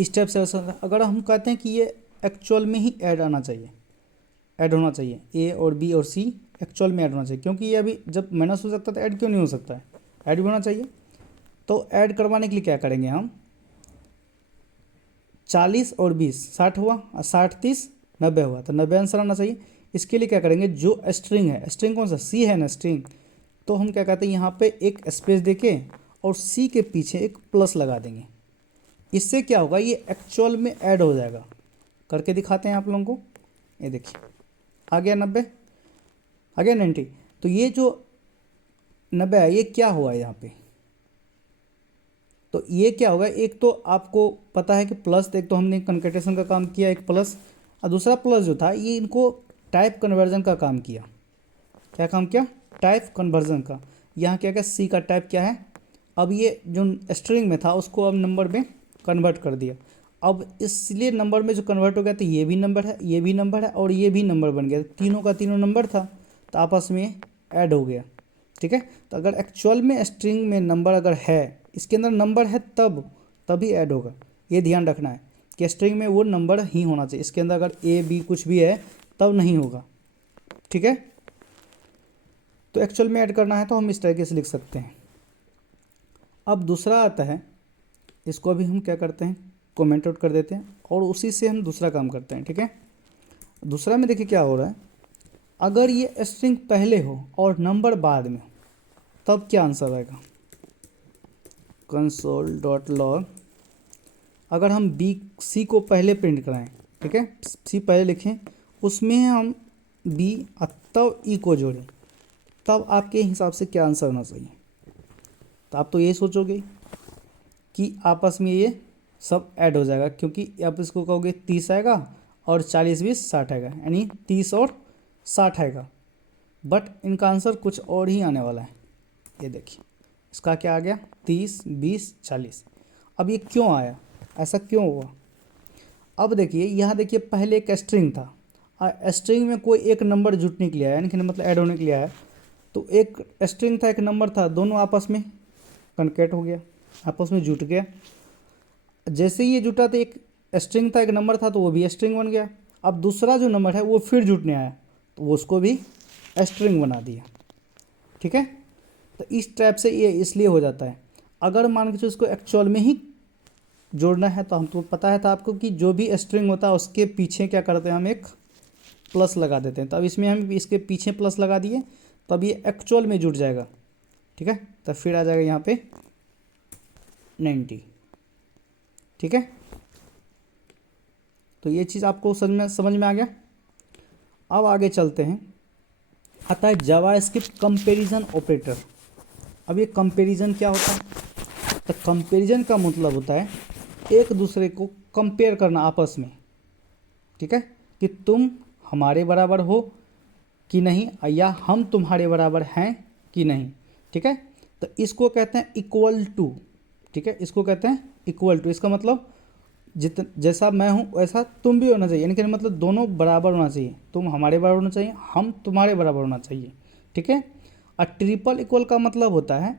स्टेप से अगर हम कहते हैं कि ये एक्चुअल में ही ऐड आना चाहिए, ऐड होना चाहिए, ए और बी और सी एक्चुअल में ऐड होना चाहिए, क्योंकि ये अभी जब माइनस हो सकता है तो ऐड क्यों नहीं हो सकता है, ऐड भी होना चाहिए। तो ऐड करवाने के लिए क्या करेंगे हम, 40 और 20 60 हुआ, और 60 30 90 हुआ, तो 90 आंसर आना चाहिए। इसके लिए क्या करेंगे, जो स्ट्रिंग है, स्ट्रिंग कौन सा, सी है ना स्ट्रिंग, तो हम क्या कहते हैं यहाँ पे एक स्पेस देके और सी के पीछे एक प्लस लगा देंगे। इससे क्या होगा, ये एक्चुअल में ऐड हो जाएगा। करके दिखाते हैं आप लोगों को। ये देखिए आ गया 90, आ गया 90। तो ये जो 90 है ये क्या हुआ यहाँ पे, तो ये क्या होगा, एक तो आपको पता है कि प्लस, एक तो हमने कंकेटेशन का काम किया एक प्लस, और दूसरा प्लस जो था ये इनको टाइप कन्वर्जन का काम किया। क्या काम किया, टाइप कन्वर्जन का। यहाँ क्या क्या सी का टाइप क्या है, अब ये जो स्ट्रिंग में था उसको अब नंबर में कन्वर्ट कर दिया। अब इसलिए नंबर में जो कन्वर्ट हो गया तो ये भी नंबर है, ये भी नंबर है और ये भी नंबर बन गया, तीनों का तीनों नंबर था तो आपस में ऐड हो गया। ठीक है, तो अगर एक्चुअल में स्ट्रिंग में नंबर अगर है, इसके अंदर नंबर है तभी ऐड होगा। ये ध्यान रखना है कि स्ट्रिंग में वो नंबर ही होना चाहिए, इसके अंदर अगर ए बी कुछ भी है तब नहीं होगा। ठीक है, तो एक्चुअल में ऐड करना है तो हम इस तरीके से लिख सकते हैं। अब दूसरा आता है, इसको भी हम क्या करते हैं, कमेंट आउट कर देते हैं और उसी से हम दूसरा काम करते हैं। ठीक है, दूसरा में देखिए क्या हो रहा है, अगर ये स्ट्रिंग पहले हो और नंबर बाद में हो तब क्या आंसर आएगा, console.log। अगर हम बी सी को पहले प्रिंट कराएं, ठीक है, सी पहले लिखें, उसमें हम बी तब ई को जोड़ें, तब आपके हिसाब से क्या आंसर होना चाहिए। तो आप तो ये सोचोगे कि आपस में ये सब ऐड हो जाएगा, क्योंकि आप इसको कहोगे 30 आएगा और 40 20 60 आएगा, यानी 30 और 60 आएगा, बट इनका आंसर कुछ और ही आने वाला है। ये देखिए इसका क्या आ गया, 30 20 40। अब ये क्यों आया, ऐसा क्यों हुआ, अब देखिए यहाँ देखिए पहले एक स्ट्रिंग था, स्ट्रिंग में कोई एक नंबर जुटने के लिए आया, यानी कि मतलब ऐड होने के लिए आया, तो एक स्ट्रिंग था एक नंबर था, दोनों आपस में कनकेट हो गया, आपस में जुट गया। जैसे ही ये जुटा तो एक स्ट्रिंग था एक नंबर था तो वो भी स्ट्रिंग बन गया। अब दूसरा जो नंबर है वो फिर जुटने आया तो वो उसको भी स्ट्रिंग बना दिया। ठीक है, तो इस टाइप से ये इसलिए हो जाता है। अगर मान के चलो इसको एक्चुअल में ही जोड़ना है तो हम तो पता है था आपको कि जो भी स्ट्रिंग होता है उसके पीछे क्या करते हैं, हम एक प्लस लगा देते हैं। तो अब इसमें हम इसके पीछे प्लस लगा दिए तो अब ये एक्चुअल में जुट जाएगा। ठीक है, तो फिर आ जाएगा यहाँ पे 90। ठीक है, तो ये चीज़ आपको समझ में आ गया। अब आगे चलते हैं, आता है जावास्क्रिप्ट कंपैरिजन ऑपरेटर। अब ये कंपैरिजन क्या होता है, तो कंपैरिजन का मतलब होता है एक दूसरे को कंपेयर करना आपस में। ठीक है, कि तुम हमारे बराबर हो कि नहीं, या हम तुम्हारे बराबर हैं कि नहीं। ठीक है, तो इसको कहते हैं इक्वल टू। ठीक है, इसको कहते हैं इक्वल टू। इसका मतलब जैसा मैं हूँ वैसा तुम भी होना चाहिए, यानी कि मतलब दोनों बराबर होना चाहिए, तुम हमारे बराबर होना चाहिए, हम तुम्हारे बराबर होना चाहिए। ठीक है, और ट्रिपल इक्वल का मतलब होता है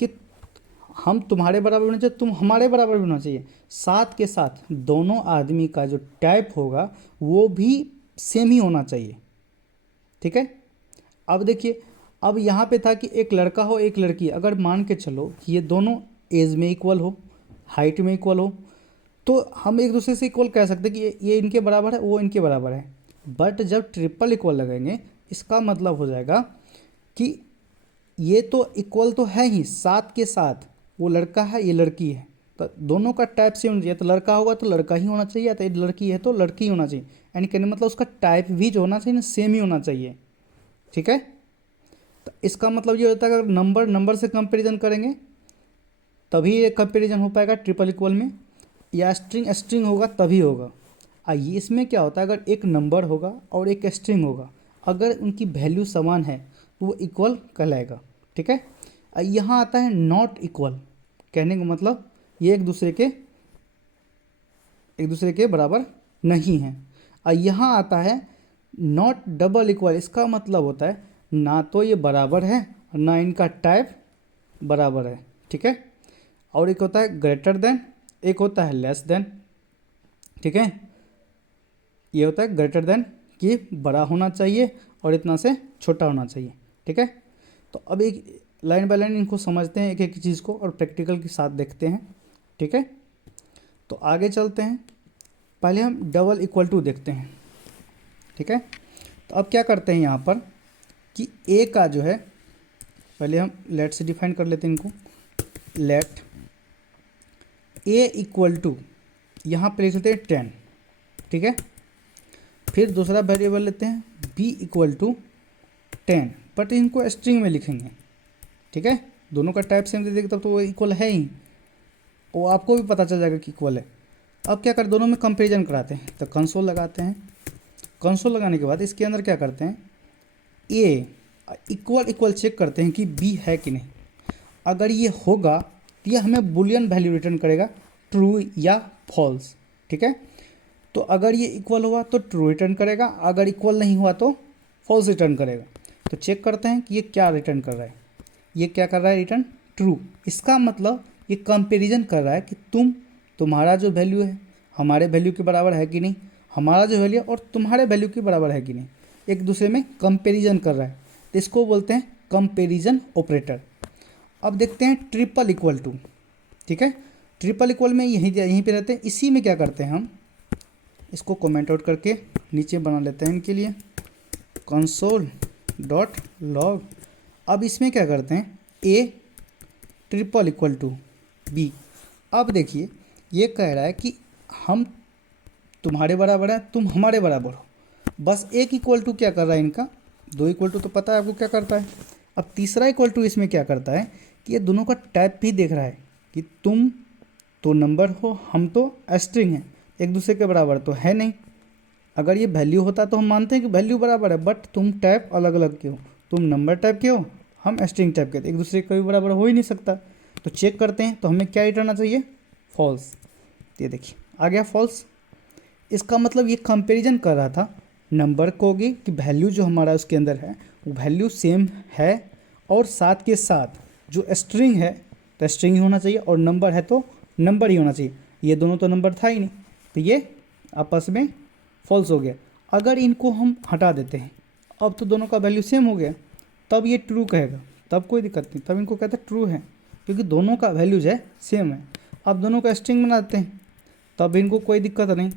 कि हम तुम्हारे बराबर होना चाहिए, तुम हमारे बराबर भी होना चाहिए, साथ के साथ दोनों आदमी का जो टाइप होगा वो भी सेम ही होना चाहिए। ठीक है, अब देखिए, अब यहाँ पे था कि एक लड़का हो एक लड़की, अगर मान के चलो कि ये दोनों एज में इक्वल हो, हाइट में इक्वल हो, तो हम एक दूसरे से इक्वल कह सकते हैं कि ये इनके बराबर है वो इनके बराबर है। बट जब ट्रिपल इक्वल लगाएंगे इसका मतलब हो जाएगा कि ये तो इक्वल तो है ही, साथ के साथ वो लड़का है ये लड़की है, तो दोनों का टाइप सेम होना चाहिए, तो लड़का होगा तो लड़का ही होना चाहिए, तो लड़की है तो लड़की ही होना चाहिए, यानी कहने मतलब उसका टाइप भी जो होना चाहिए ना सेम ही होना चाहिए। ठीक है, तो इसका मतलब ये होता है अगर नंबर नंबर से कंपेरिजन करेंगे तभी ये कंपेरिजन हो पाएगा ट्रिपल इक्वल में, या स्ट्रिंग स्ट्रिंग होगा तभी होगा। आइए इसमें क्या होता है, अगर एक नंबर होगा और एक स्ट्रिंग होगा, अगर उनकी वैल्यू समान है तो वो इक्वल कहलाएगा। ठीक है, यहाँ आता है नॉट इक्वल, कहने का मतलब ये एक दूसरे के बराबर नहीं है। और यहाँ आता है नॉट डबल इक्वल, इसका मतलब होता है ना तो ये बराबर है और ना इनका टाइप बराबर है। ठीक है, और एक होता है ग्रेटर देन, एक होता है लेस देन। ठीक है, ये होता है ग्रेटर देन कि बड़ा होना चाहिए और इतना से छोटा होना चाहिए। ठीक है, तो अब एक लाइन बाय लाइन इनको समझते हैं एक एक चीज़ को और प्रैक्टिकल के साथ देखते हैं। ठीक है, तो आगे चलते हैं, पहले हम डबल इक्वल टू देखते हैं। ठीक है, तो अब क्या करते हैं यहाँ पर कि ए का जो है, पहले हम लेट से डिफाइन कर लेते हैं इनको, लेट ए इक्वल टू, यहाँ पे लिख लेते हैं 10। ठीक है, फिर दूसरा वेरिएबल लेते हैं बी इक्वल टू 10, बट इनको स्ट्रिंग में लिखेंगे। ठीक है, दोनों का टाइप सेम दे देंगे तब तो वो इक्वल है ही, वो आपको भी पता चल जाएगा कि इक्वल है। अब क्या कर, दोनों में कंपेरिजन कराते हैं, तो कंसोल लगाते हैं। कंसोल लगाने के बाद इसके अंदर क्या करते हैं, ए इक्वल इक्वल चेक करते हैं कि बी है कि नहीं। अगर ये होगा तो ये हमें बुलियन वैल्यू रिटर्न करेगा, ट्रू या फॉल्स। ठीक है, तो अगर ये इक्वल हुआ तो ट्रू रिटर्न करेगा, अगर इक्वल नहीं हुआ तो फॉल्स रिटर्न करेगा। तो चेक करते हैं कि ये क्या रिटर्न कर रहा है, ये क्या कर रहा है, रिटर्न ट्रू। इसका मतलब ये कंपैरिजन कर रहा है कि तुम्हारा जो वैल्यू है हमारे वैल्यू के बराबर है कि नहीं, हमारा जो वैल्यू है और तुम्हारे वैल्यू के बराबर है कि नहीं, एक दूसरे में कंपैरिजन कर रहा है। तो इसको बोलते हैं कंपैरिजन ऑपरेटर। अब देखते हैं ट्रिपल इक्वल टू। ठीक है, ट्रिपल इक्वल में यहीं पे रहते हैं। इसी में क्या करते हैं, हम इसको कमेंट आउट करके नीचे बना लेते हैं इनके लिए कंसोल डॉट लॉग। अब इसमें क्या करते हैं, a triple equal to b. अब देखिए ये कह रहा है कि हम तुम्हारे बराबर है, तुम हमारे बराबर हो। बस एक इक्वल टू क्या कर रहा है इनका, दो इक्वल टू तो पता है आपको क्या करता है। अब तीसरा इक्वल टू इसमें क्या करता है कि ये दोनों का टाइप भी देख रहा है कि तुम तो नंबर हो, हम तो स्ट्रिंग हैं, एक दूसरे के बराबर तो है नहीं। अगर ये वैल्यू होता तो हम मानते हैं कि वैल्यू बराबर है, बट तुम टाइप अलग अलग के हो, तुम नंबर टाइप के हो, हम स्ट्रिंग टाइप के, एक दूसरे के कभी बराबर हो ही नहीं सकता। तो चेक करते हैं, तो हमें क्या रिटर्न आना चाहिए, फॉल्स। ये देखिए आ गया फॉल्स। इसका मतलब ये कंपैरिजन कर रहा था नंबर को होगी कि वैल्यू जो हमारा उसके अंदर है वो वैल्यू सेम है, और साथ के साथ जो स्ट्रिंग है तो स्ट्रिंग ही होना चाहिए, और नंबर है तो नंबर ही होना चाहिए। ये दोनों तो नंबर था ही नहीं, तो ये आपस में फॉल्स हो गया। अगर इनको हम हटा देते हैं, अब तो दोनों का वैल्यू सेम हो गया, तब ये ट्रू कहेगा, तब कोई दिक्कत नहीं, तब इनको कहते हैं ट्रू है, क्योंकि दोनों का वैल्यू जो है सेम है। अब दोनों का स्ट्रिंग बना देते हैं, तब इनको कोई दिक्कत नहीं,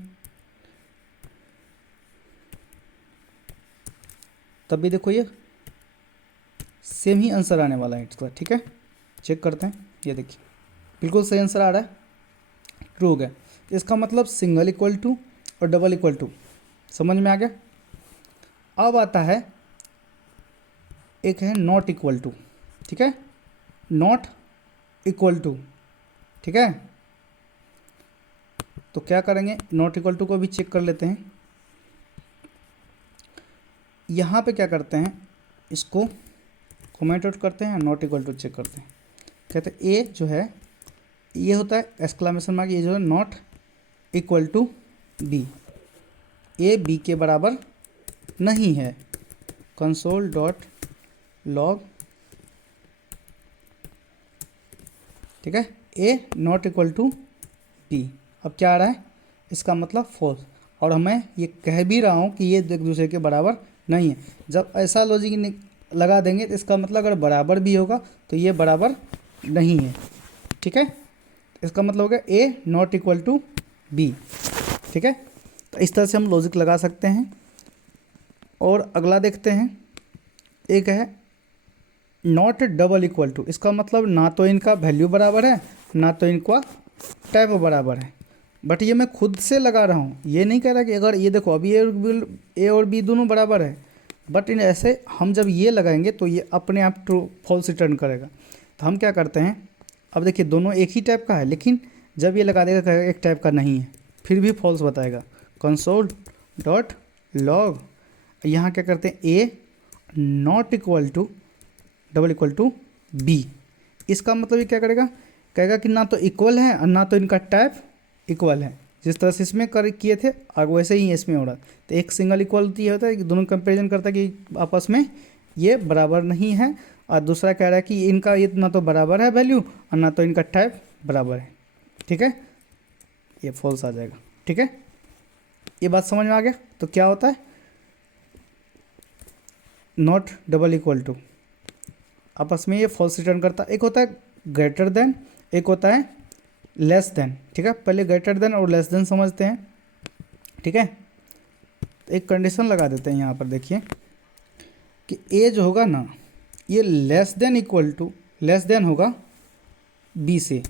तब भी देखो ये सेम ही आंसर आने वाला है इसका। ठीक है, चेक करते हैं, ये देखिए बिल्कुल सही आंसर आ रहा है, ट्रू हो गया। इसका मतलब सिंगल इक्वल टू और डबल इक्वल टू समझ में आ गया। अब आता है एक है नॉट इक्वल टू। ठीक है, नॉट इक्वल टू। ठीक है, तो क्या करेंगे, नॉट इक्वल टू को भी चेक कर लेते हैं। यहाँ पे क्या करते हैं, इसको कमेंट आउट करते हैं, नॉट इक्वल टू चेक करते हैं। कहते हैं ए जो है ये होता है एक्सक्लेमेशन मार्क, ये जो है not equal to b, a b के बराबर नहीं है, कंसोल डॉट लॉग। ठीक है, a not equal to b. अब क्या आ रहा है, इसका मतलब फॉल्स, और मैं ये कह भी रहा हूँ कि ये एक दूसरे के बराबर नहीं है। जब ऐसा लॉजिक लगा देंगे तो इसका मतलब अगर बराबर भी होगा तो ये बराबर नहीं है। ठीक है, इसका मतलब हो गया ए नॉट इक्वल टू बी। ठीक है, तो इस तरह से हम लॉजिक लगा सकते हैं। और अगला देखते हैं, एक है नॉट डबल इक्वल टू। इसका मतलब ना तो इनका वैल्यू बराबर है, ना तो इनका टाइप बराबर है, बट ये मैं खुद से लगा रहा हूँ, ये नहीं कह रहा कि अगर ये देखो अभी ए और बी दोनों बराबर है, बट इन ऐसे हम जब ये लगाएंगे तो ये अपने आप ट्रू फॉल्स रिटर्न करेगा। तो हम क्या करते हैं, अब देखिए दोनों एक ही टाइप का है, लेकिन जब ये लगा देगा कहेगा एक टाइप का नहीं है, फिर भी फॉल्स बताएगा। कंसोल डॉट लॉग, यहाँ क्या करते हैं, A not equal to double equal to B. इसका मतलब ये क्या करेगा, कहेगा कि ना तो इक्वल है और ना तो इनका टाइप इक्वल है। जिस तरह से इसमें कर किए थे और वैसे ही इसमें हो रहा। तो एक सिंगल इक्वलिटी होता है कि दोनों कंपेरिजन करता है कि आपस में ये बराबर नहीं है, और दूसरा कह रहा है कि इनका ये ना तो बराबर है वैल्यू और ना तो इनका टाइप बराबर है। ठीक है, ये फॉल्स आ जाएगा। ठीक है, ये बात समझ में आ गया। तो क्या होता है, नॉट डबल इक्वल टू, आपस में ये फॉल्स रिटर्न करता है। एक होता है ग्रेटर देन, एक होता है लेस देन। ठीक है, पहले ग्रेटर देन और लेस देन समझते हैं। ठीक है, तो एक कंडीशन लगा देते हैं यहाँ पर, देखिए कि ए जो होगा ना ये less than equal to less than होगा बी से।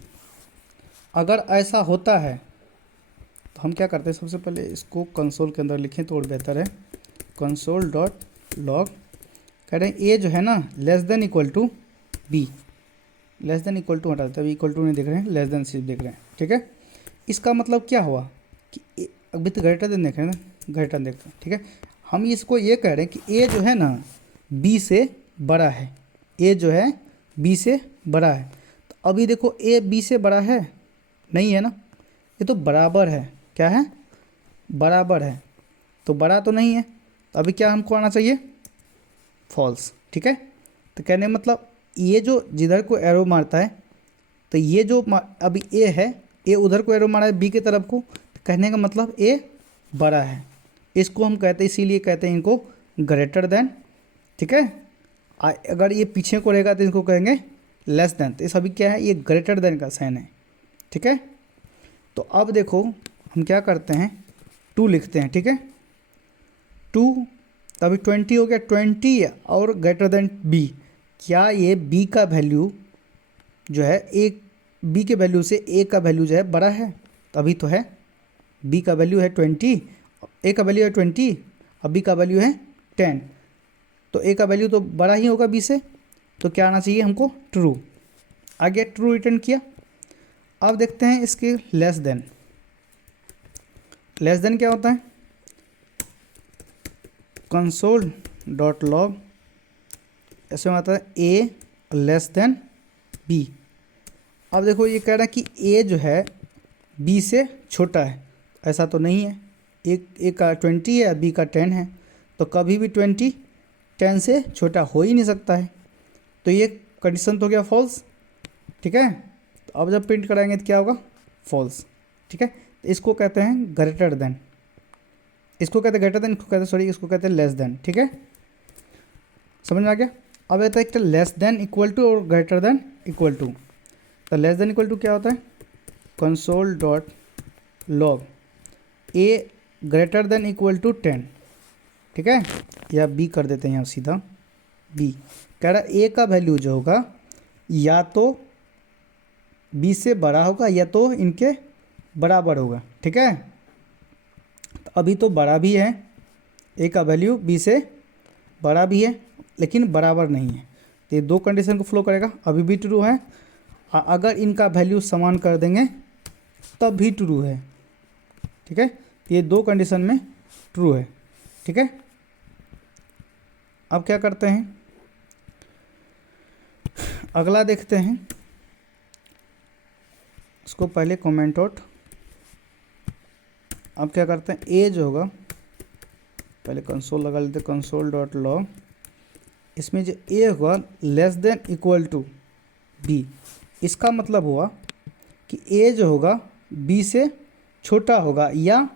अगर ऐसा होता है तो हम क्या करते हैं, सबसे पहले इसको कंसोल के अंदर लिखें तो और बेहतर है। कंसोल डॉट लॉग, कह रहे हैं ए जो है ना less than equal to b, less than equal to हटा देते हैं, अभी इक्वल टू नहीं देख रहे हैं, लेस देन सिर्फ देख रहे हैं। ठीक है, इसका मतलब क्या हुआ कि अभी तो ग्रेटर देन देख रहे हैं ना, ग्रेटर देन देखते हैं। ठीक है, हम इसको ये कह रहे हैं कि ए जो है ना बी से बड़ा है, ए जो है बी से बड़ा है। तो अभी देखो ए बी से बड़ा है नहीं है ना, ये तो बराबर है। क्या है, बराबर है, तो बड़ा तो नहीं है। तो अभी क्या हमको आना चाहिए, फॉल्स। ठीक है, तो कहने का मतलब ये जो जिधर को एरो मारता है, तो ये जो अभी ए है, ए उधर को एरो मारा है बी की तरफ को, तो कहने का मतलब ए बड़ा है। इसको हम कहते हैं, इसीलिए कहते हैं इनको ग्रेटर देन। ठीक है, अगर ये पीछे को रहेगा तो इसको कहेंगे लेस देन। तो ये सभी क्या है, ये ग्रेटर देन का साइन है। ठीक है, तो अब देखो हम क्या करते हैं, 2 लिखते हैं। ठीक है, 2 तभी 20 हो गया, 20 और ग्रेटर देन बी। क्या ये बी का वैल्यू जो है ए, बी के वैल्यू से ए का वैल्यू जो है बड़ा है? तभी तो है, बी का वैल्यू है 20, ए का वैल्यू है 20 और बी का वैल्यू है 10, तो ए का वैल्यू तो बड़ा ही होगा बी से। तो क्या आना चाहिए हमको, ट्रू। आगे ट्रू रिटर्न किया। अब देखते हैं इसके लेस देन। लेस देन क्या होता है, कंसोल डॉट लॉग, ऐसे में आता है ए लेस देन बी। अब देखो ये कह रहा है कि ए जो है बी से छोटा है, ऐसा तो नहीं है। ए का 20 है, बी का 10 है, तो कभी भी 20 10 से छोटा हो ही नहीं सकता है। तो ये कंडीशन तो हो गया फॉल्स। ठीक है, तो अब जब प्रिंट कराएंगे तो क्या होगा, फॉल्स। ठीक है, तो इसको कहते हैं ग्रेटर देन, इसको कहते हैं ग्रेटर देन, इसको कहते हैं सॉरी, इसको कहते हैं लेस देन। ठीक है, समझ में आ गया। अब आता है एक लेस देन इक्वल टू और ग्रेटर देन इक्वल टू। तो लेस देन इक्वल टू क्या होता है, console dot log a greater than equal to 10। ठीक है, या बी कर देते हैं यहाँ सीधा, बी कह रहा है ए का वैल्यू जो होगा या तो बी से बड़ा होगा या तो इनके बराबर होगा। ठीक है, तो अभी तो बड़ा भी है, ए का वैल्यू बी से बड़ा भी है लेकिन बराबर नहीं है। तो ये 2 कंडीशन को फ्लो करेगा, अभी भी ट्रू है। अगर इनका वैल्यू समान कर देंगे तब भी ट्रू है। ठीक है, ये 2 कंडीशन में ट्रू है। ठीक है, अब क्या करते हैं, अगला देखते हैं। इसको पहले कमेंट आउट। अब क्या करते हैं, ए जो होगा, पहले कंसोल लगा लेते हैं, कंसोल डॉट लॉग, इसमें जो ए होगा less than equal to B. इसका मतलब हुआ कि ए जो होगा बी से छोटा होगा या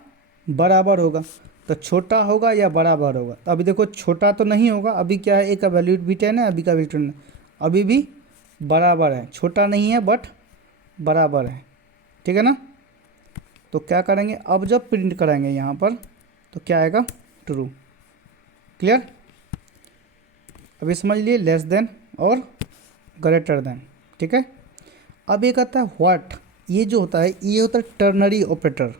बराबर होगा। तो छोटा होगा या बराबर होगा, तो अभी देखो छोटा तो नहीं होगा, अभी क्या है, ए का वैल्यू भी 10 है, अभी का वैल्यू 10 है, अभी भी बराबर है, छोटा नहीं है बट बराबर है। ठीक है ना, तो क्या करेंगे, अब जब प्रिंट कराएंगे यहाँ पर तो क्या आएगा, ट्रू। क्लियर, अभी समझ लिए लेस देन और ग्रेटर देन। ठीक है, अब एक आता है व्हाट। ये जो होता है ये होता है टर्नरी ऑपरेटर,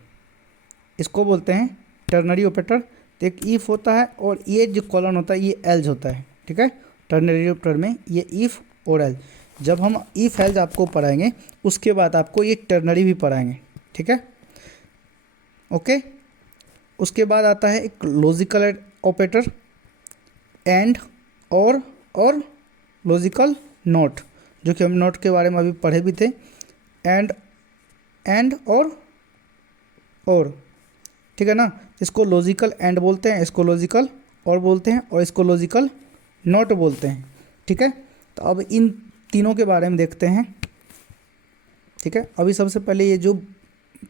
इसको बोलते हैं टर्नरी ऑपरेटर। तो एक इफ़ होता है और ये जो कॉलन होता है ये एल्ज होता है, ठीक है। टर्नरी ऑपरेटर में ये इफ़ और एल्ज, जब हम इफ़ एल्ज आपको पढ़ाएंगे उसके बाद आपको ये टर्नरी भी पढ़ाएंगे, ठीक है, ओके। उसके बाद आता है एक लॉजिकल ऑपरेटर, एंड और लॉजिकल नॉट, जो कि हम नॉट के बारे में अभी पढ़े भी थे। एंड और ठीक है ना, इसको लॉजिकल एंड बोलते हैं, इसको लॉजिकल और बोलते हैं, और इसको लॉजिकल नॉट बोलते हैं, ठीक है। तो अब इन तीनों के बारे में देखते हैं, ठीक है। अभी सबसे पहले ये जो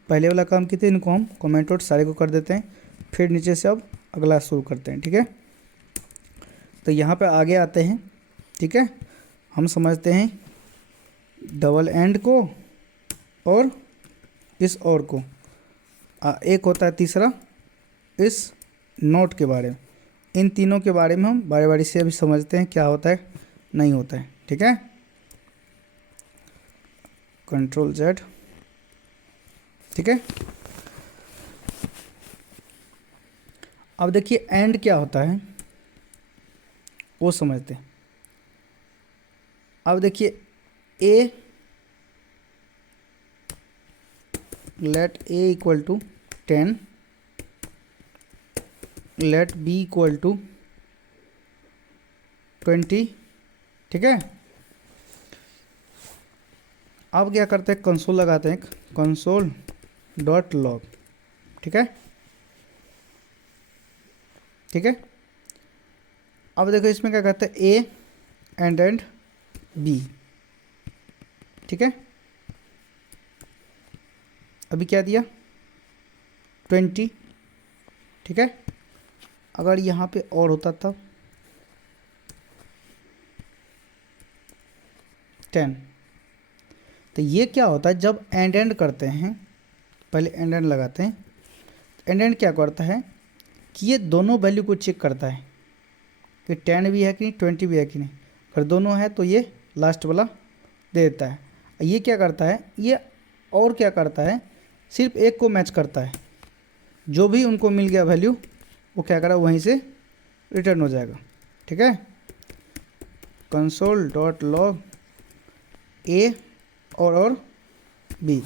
पहले वाला काम किए थे इनको हम कमेंट आउट सारे को कर देते हैं, फिर नीचे से अब अगला शुरू करते हैं, ठीक है। तो यहाँ पे आगे आते हैं, ठीक है। हम समझते हैं डबल एंड को और इस और को, एक होता है तीसरा इस नोट के बारे में। इन तीनों के बारे में हम बारी बारी से अभी समझते हैं क्या होता है नहीं होता है, ठीक है। कंट्रोल जेड, ठीक है। अब देखिए एंड क्या होता है वो समझते हैं। अब देखिए A, let A equal to 10, let B equal to 20, ठीक है। अब क्या करते हैं, कंसोल लगाते हैं, कंसोल डॉट लॉग, ठीक है, ठीक है। अब देखो इसमें क्या कहते हैं, ए एंड बी, ठीक है। अभी क्या दिया 20, ठीक है। अगर यहाँ पे और होता तब 10। तो ये क्या होता है, जब एंड करते हैं, पहले एंड लगाते हैं, एंड क्या करता है कि ये दोनों वैल्यू को चेक करता है कि 10 भी है कि नहीं, 20 भी है कि नहीं। अगर दोनों है तो ये लास्ट वाला दे देता है। ये क्या करता है, ये और क्या करता है, सिर्फ एक को मैच करता है, जो भी उनको मिल गया वैल्यू वो क्या करा वहीं से रिटर्न हो जाएगा, ठीक है। कंसोल डॉट लॉग ए और बी,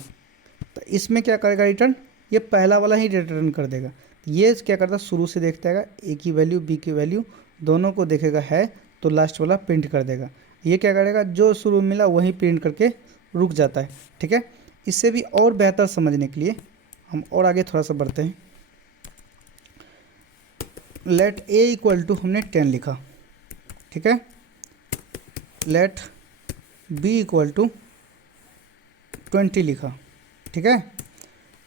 तो इसमें क्या करेगा रिटर्न, ये पहला वाला ही रिटर्न कर देगा। ये क्या करता है, शुरू से देखता है ए की वैल्यू बी की वैल्यू दोनों को देखेगा है तो लास्ट वाला प्रिंट कर देगा। ये क्या करेगा, जो शुरू मिला वही प्रिंट करके रुक जाता है, ठीक है। इससे भी और बेहतर समझने के लिए हम और आगे थोड़ा सा बढ़ते हैं। लेट ए इक्वल टू हमने 10 लिखा, ठीक है। लेट बी इक्वल टू 20 लिखा, ठीक है।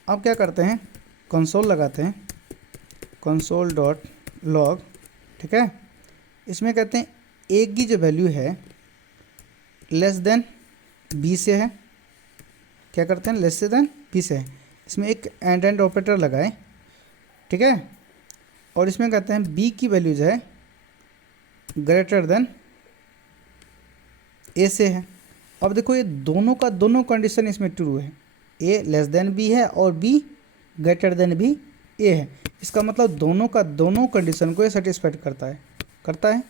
अब क्या करते हैं, कंसोल लगाते हैं, कंसोल डॉट लॉग, ठीक है। इसमें कहते हैं ए की जो वैल्यू है लेस देन बी से है, क्या करते हैं लेस देन बी से है। इसमें एक एंड ऑपरेटर लगाए, ठीक है। और इसमें कहते हैं बी की वैल्यू जो है ग्रेटर देन ए से है। अब देखो ये दोनों का दोनों कंडीशन इसमें ट्रू है, ए लेस देन बी है और बी ग्रेटर देन भी ए है। इसका मतलब दोनों का दोनों कंडीशन को ये सेटिस्फाइड करता है।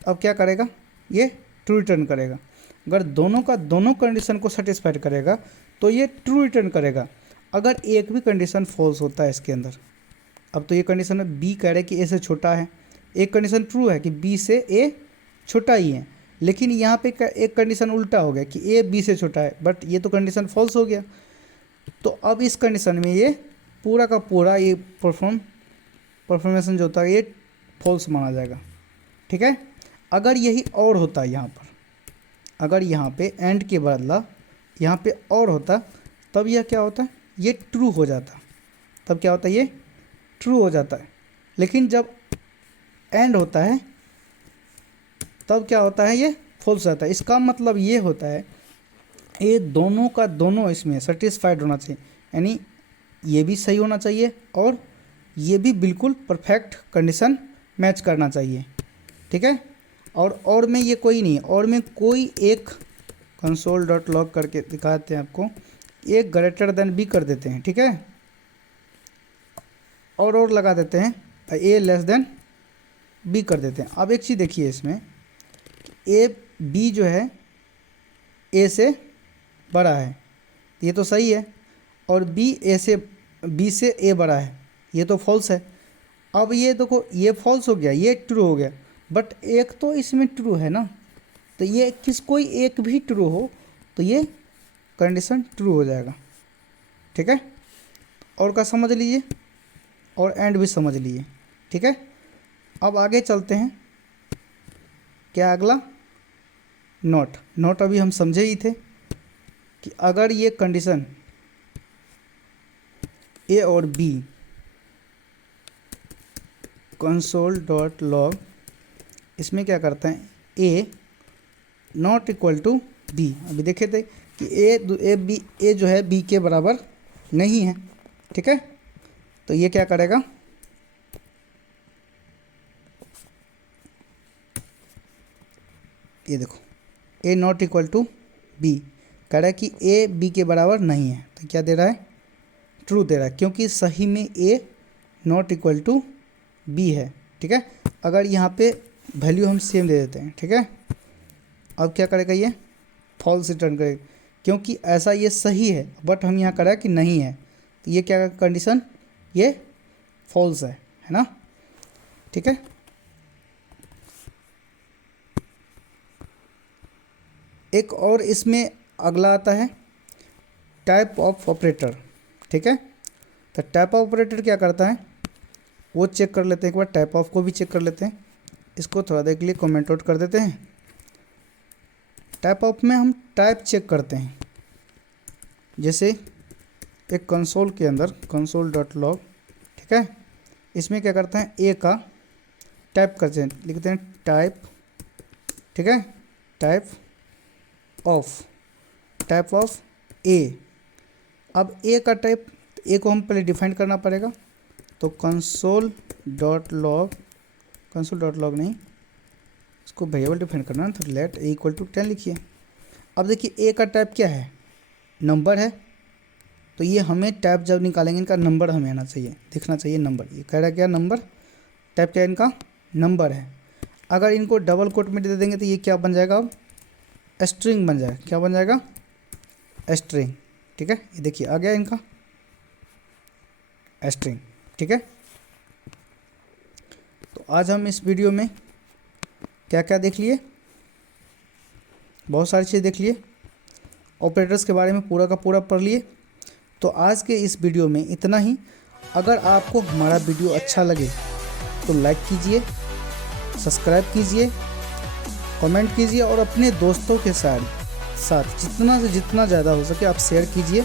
अब क्या करेगा, ये ट्रू रिटर्न करेगा। अगर दोनों का दोनों कंडीशन को सेटिस्फाइड करेगा तो ये ट्रू रिटर्न करेगा। अगर एक भी कंडीशन फॉल्स होता है इसके अंदर, अब तो ये कंडीशन में बी कह रहे हैं कि ए से छोटा है, एक कंडीशन ट्रू है कि बी से ए छोटा ही है, लेकिन यहाँ पे एक कंडीशन उल्टा हो गया कि ए बी से छोटा है, बट ये तो कंडीशन फॉल्स हो गया। तो अब इस कंडीशन में ये पूरा का पूरा ये परफॉर्मेशन जो होता है ये फॉल्स माना जाएगा, ठीक है। अगर यही और होता यहाँ पर, अगर यहाँ पे एंड के बदला यहाँ पे और होता तब यह क्या होता, ये ट्रू हो जाता। तब क्या होता है, ये ट्रू हो जाता है। लेकिन जब एंड होता है तब क्या होता है, ये फॉल्स होता है। इसका मतलब ये होता है ये दोनों का दोनों इसमें सेटिस्फाइड होना चाहिए, यानी ये भी सही होना चाहिए और ये भी बिल्कुल परफेक्ट कंडीशन मैच करना चाहिए, ठीक है। और में ये कोई नहीं, और में कोई एक कंसोल डॉट लॉग करके दिखाते हैं आपको, ए ग्रेटर देन बी कर देते हैं, ठीक है, और लगा देते हैं ए लेस देन बी कर देते हैं। अब एक चीज़ देखिए इसमें, ए बी जो है ए से बड़ा है, ये तो सही है, और बी से ए बड़ा है, ये तो फॉल्स है। अब ये देखो, ये फॉल्स हो गया, ये ट्रू हो गया, बट एक तो इसमें ट्रू है ना, तो ये कोई एक भी ट्रू हो तो ये कंडीशन ट्रू हो जाएगा, ठीक है। और का समझ लीजिए, और एंड भी समझ लिए, ठीक है। अब आगे चलते हैं, क्या अगला, नॉट अभी हम समझे ही थे कि अगर ये कंडीशन ए और बी कंसोल डॉट लॉग, इसमें क्या करते हैं, A not equal to B, अभी देखे थे कि ए जो है बी के बराबर नहीं है, ठीक है। तो ये क्या करेगा, ये देखो, ए नॉट इक्वल टू बी कह रहा है कि ए बी के बराबर नहीं है, तो क्या दे रहा है, ट्रू दे रहा है, क्योंकि सही में ए नॉट इक्वल टू बी है, ठीक है। अगर यहाँ पे वैल्यू हम सेम दे देते हैं, ठीक है, अब क्या करेगा, ये फॉल्स रिटर्न करेगा, क्योंकि ऐसा ये सही है, बट हम यहाँ करें कि नहीं है, तो ये क्या कंडीशन, ये फॉल्स है ना, ठीक है। एक और इसमें अगला आता है टाइप ऑफ ऑपरेटर, ठीक है। तो टाइप ऑफ ऑपरेटर क्या करता है, वो चेक कर लेते हैं एक बार, टाइप ऑफ को भी चेक कर लेते हैं, इसको थोड़ा देर के लिए कमेंट आउट कर देते हैं। टाइप ऑफ में हम टाइप चेक करते हैं, जैसे एक कंसोल के अंदर कंसोल डॉट लॉग, ठीक है, इसमें क्या करते हैं, ए का टाइप करते हैं, लिखते हैं टाइप, ठीक है, टाइप ऑफ ए। अब ए का टाइप, ए को हम पहले डिफाइन करना पड़ेगा, तो कंसोल डॉट लॉग नहीं, इसको वेरिएबल डिफाइन करना है, तो लेट ए इक्वल टू 10 लिखिए। अब देखिए ए का टाइप क्या है, नंबर है, तो ये हमें टाइप जब निकालेंगे इनका नंबर हमें आना चाहिए, दिखना चाहिए नंबर, ये कह रहा है क्या, नंबर, टाइप क्या है इनका, नंबर है। अगर इनको डबल कोट में दे देंगे तो ये क्या बन जाएगा, अब स्ट्रिंग बन जाएगा, क्या बन जाएगा, स्ट्रिंग, ठीक है। ये देखिए आ गया इनका स्ट्रिंग, ठीक है। तो आज हम इस वीडियो में क्या क्या देख लिए, बहुत सारी चीज़ देख लिए, ऑपरेटर्स के बारे में पूरा का पूरा पढ़ लिए। तो आज के इस वीडियो में इतना ही। अगर आपको हमारा वीडियो अच्छा लगे तो लाइक कीजिए, सब्सक्राइब कीजिए, कमेंट कीजिए, और अपने दोस्तों के साथ जितना से जितना ज़्यादा हो सके आप शेयर कीजिए।